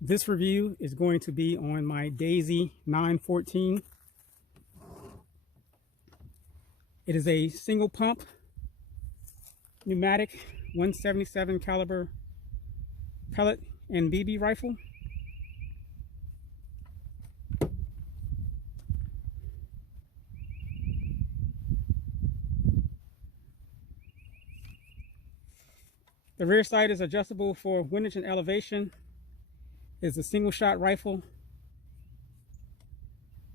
This review is going to be on my Daisy 914. It is a single pump pneumatic 177 caliber pellet and BB rifle. The rear sight is adjustable for windage and elevation. It's a single shot rifle.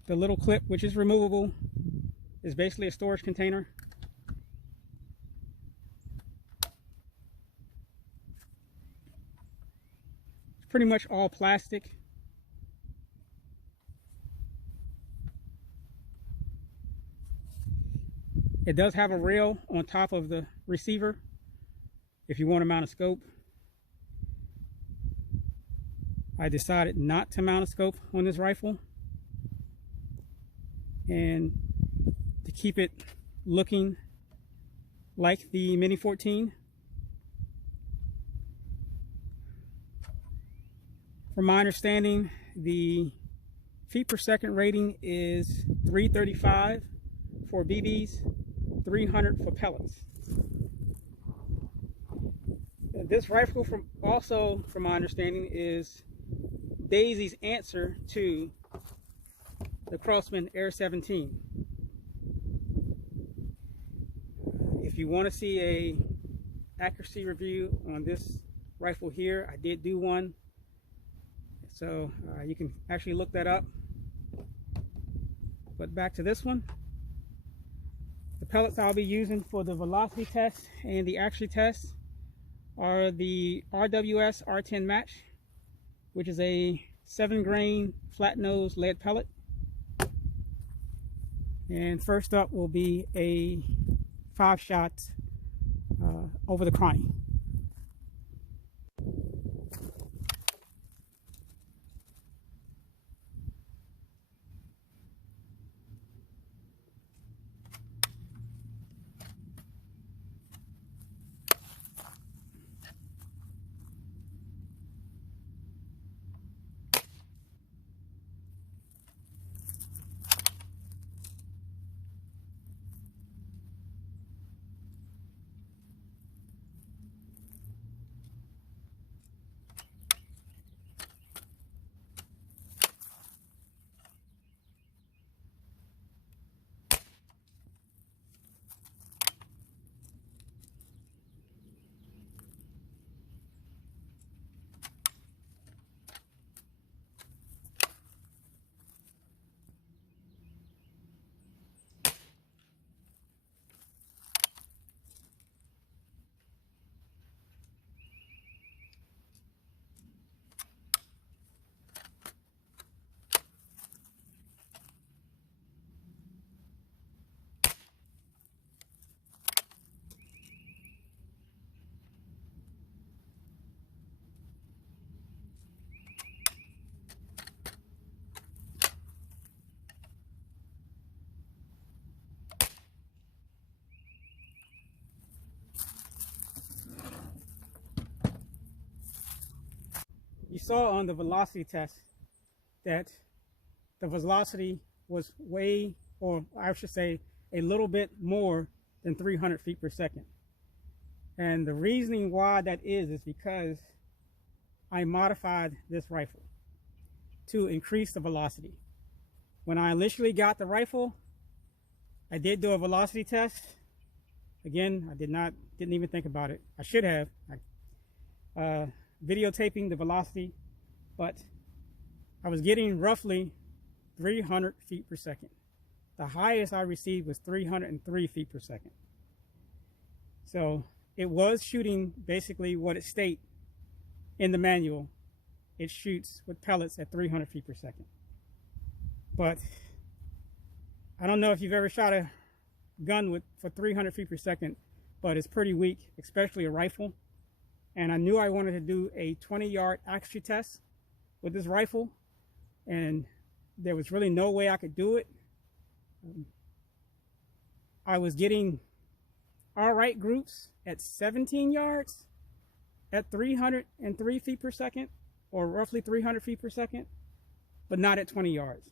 The little clip, which is removable, is basically a storage container. It's pretty much all plastic. It does have a rail on top of the receiver if you want to mount a scope. I decided not to mount a scope on this rifle, and to keep it looking like the Mini 14. From my understanding, the feet per second rating is 335 for BBs, 300 for pellets. This rifle, from my understanding, is Daisy's answer to the Crosman Air 17. If you want to see a accuracy review on this rifle here, I did do one, so you can actually look that up. But back to this one. The pellets I'll be using for the velocity test and the accuracy test are the RWS R10 match, which is a 7-grain flat nose lead pellet. And first up will be a 5-shot over the chrony. You saw on the velocity test that the velocity was way, or I should say a little bit more than 300 feet per second. And the reasoning why that is because I modified this rifle to increase the velocity. When I initially got the rifle, I did do a velocity test. Again, I didn't even think about it. I should have. Videotaping the velocity, but I was getting roughly 300 feet per second. The highest I received was 303 feet per second. So it was shooting basically what it states in the manual. It shoots with pellets at 300 feet per second. But I don't know if you've ever shot a gun for 300 feet per second, but it's pretty weak, especially a rifle. And I knew I wanted to do a 20-yard accuracy test with this rifle, and there was really no way I could do it. I was getting all right groups at 17 yards at 303 feet per second, or roughly 300 feet per second, but not at 20 yards.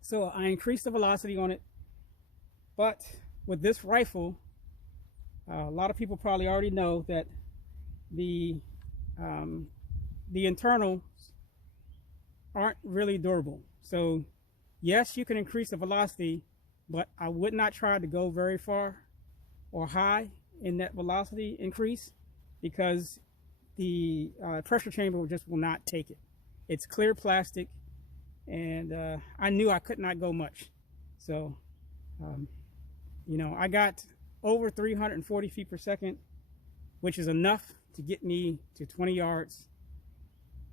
So I increased the velocity on it. But with this rifle, a lot of people probably already know that the internals aren't really durable. So yes, you can increase the velocity, but I would not try to go very far or high in that velocity increase, because the pressure chamber just will not take it. It's clear plastic, and I knew I could not go much. So, you know, I got over 340 feet per second, which is enough to get me to 20 yards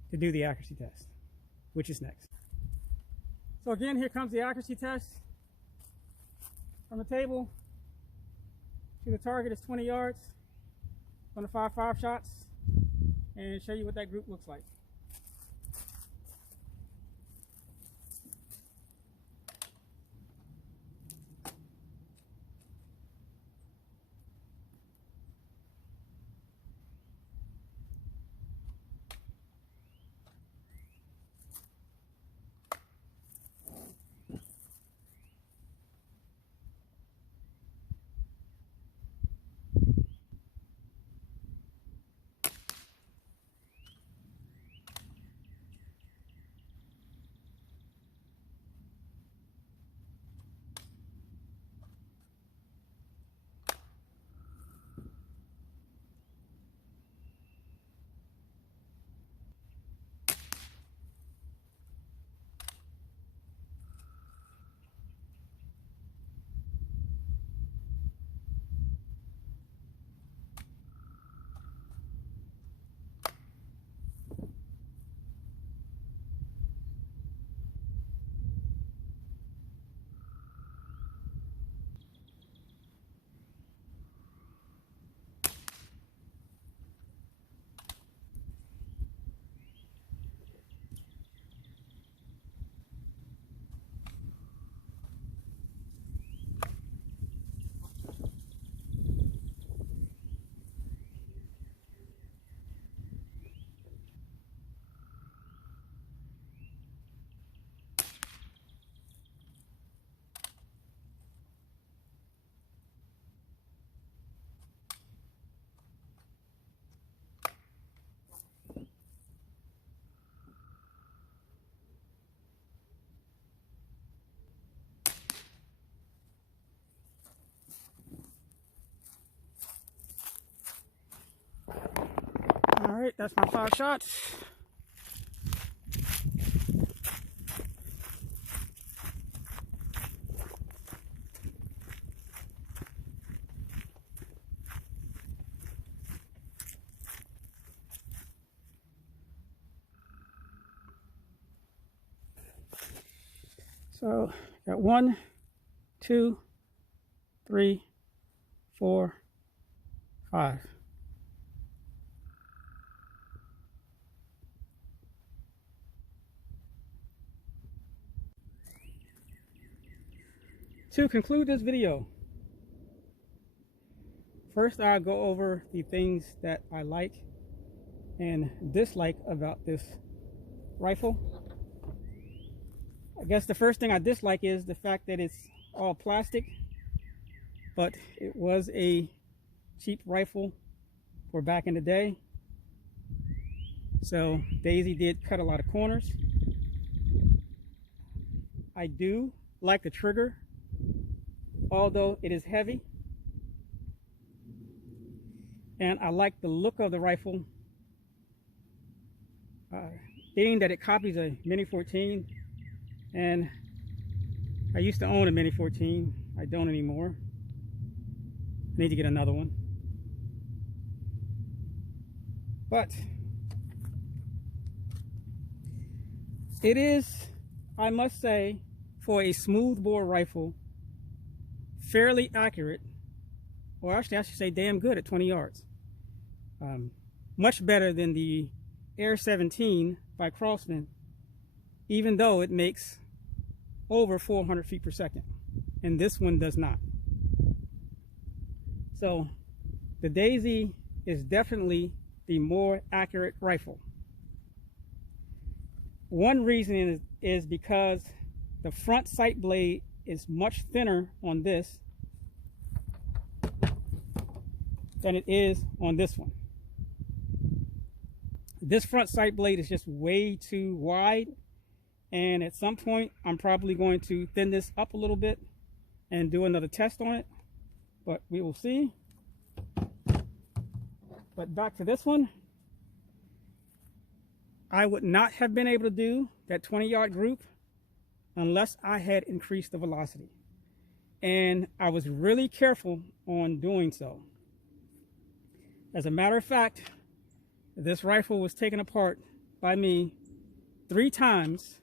to do the accuracy test, which is next. So again, here comes the accuracy test. From the table to the target is 20 yards. I'm going to fire 5 shots and show you what that group looks like. All right, that's my 5 shots. So got 1, 2, 3, 4, 5. To conclude this video, first I'll go over the things that I like and dislike about this rifle. I guess the first thing I dislike is the fact that it's all plastic, but it was a cheap rifle for back in the day. So Daisy did cut a lot of corners. I do like the trigger, although it is heavy, and I like the look of the rifle, being that it copies a Mini 14, and I used to own a Mini 14. I don't anymore. I need to get another one. But it is, I must say, for a smoothbore rifle, fairly accurate, or actually I should say damn good at 20 yards. Much better than the Air 17 by Craftsman, even though it makes over 400 feet per second, and this one does not. So the Daisy is definitely the more accurate rifle. One reason is because the front sight blade is much thinner on this than it is on this one. This front sight blade is just way too wide, and at some point I'm probably going to thin this up a little bit and do another test on it, but we will see. But back to this one, I would not have been able to do that 20-yard group unless I had increased the velocity, and I was really careful on doing so. As a matter of fact, this rifle was taken apart by me 3 times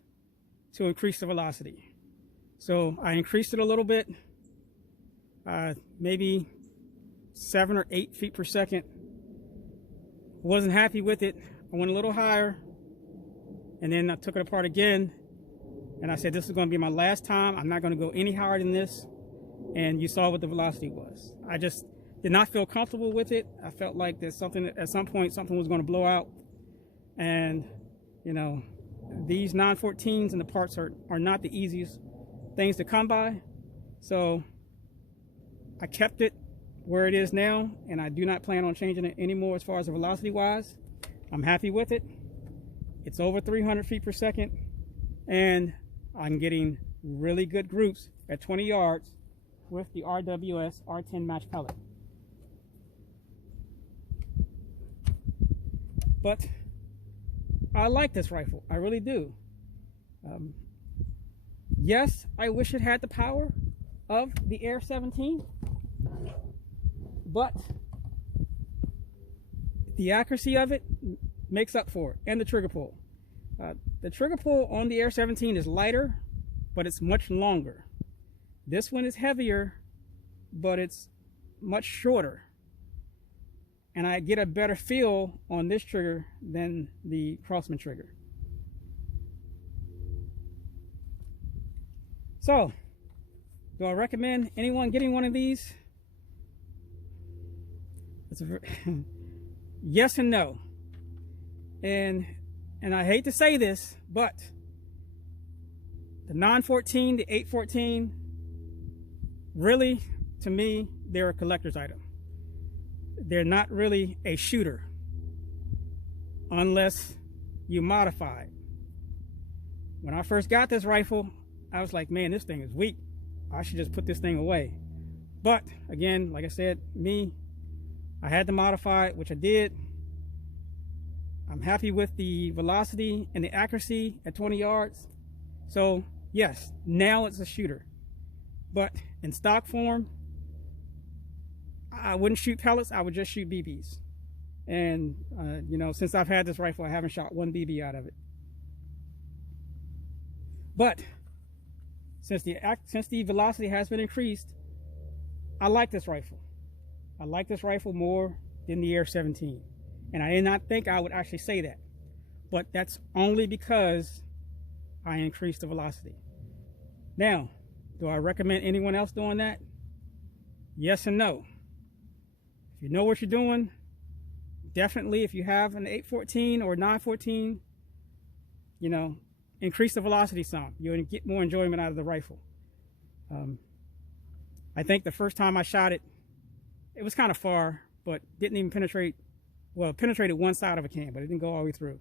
to increase the velocity. So I increased it a little bit, maybe 7 or 8 feet per second. Wasn't happy with it. I went a little higher, and then I took it apart again, and I said, this is going to be my last time. I'm not going to go any higher than this. And you saw what the velocity was. I just did not feel comfortable with it. I felt like there's something, at some point, something was going to blow out. And, you know, these 914s and the parts are not the easiest things to come by. So I kept it where it is now, and I do not plan on changing it anymore as far as the velocity wise. I'm happy with it. It's over 300 feet per second, and I'm getting really good groups at 20 yards with the RWS R10 match pellet. But I like this rifle, I really do. Yes, I wish it had the power of the Air 17, but the accuracy of it makes up for it, and the trigger pull. The trigger pull on the Air 17 is lighter, but it's much longer. This one is heavier, but it's much shorter. And I get a better feel on this trigger than the Crosman trigger. So, do I recommend anyone getting one of these? It's a yes and no. And I hate to say this, but the 914, the 814, really, to me, they're a collector's item. They're not really a shooter unless you modify it. When I first got this rifle, I was like, man, this thing is weak. I should just put this thing away. But again, like I said, I had to modify it, which I did. I'm happy with the velocity and the accuracy at 20 yards. So yes, now it's a shooter. But in stock form, I wouldn't shoot pellets, I would just shoot BBs. And you know, since I've had this rifle, I haven't shot one BB out of it. But since the velocity has been increased, I like this rifle. I like this rifle more than the Air 17. And I did not think I would actually say that. But that's only because I increased the velocity. Now, do I recommend anyone else doing that? Yes and no. If you know what you're doing, definitely, if you have an 814 or 914, you know, increase the velocity some. You'll get more enjoyment out of the rifle. I think the first time I shot it, it was kind of far, but didn't even penetrate. Well, it penetrated one side of a can, but it didn't go all the way through.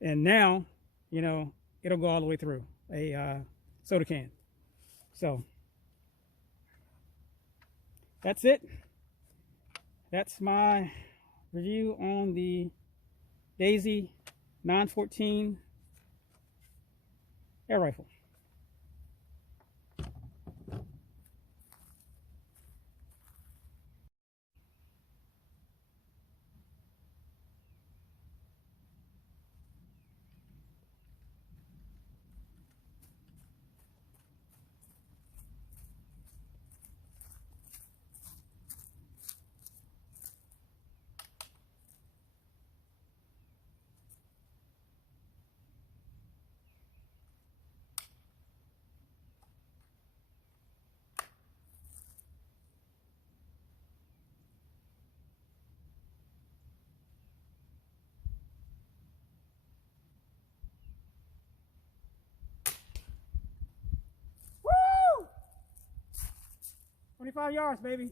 And now, you know, it'll go all the way through a soda can. So that's it. That's my review on the Daisy 914 air rifle. 25 yards, baby.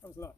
That was luck.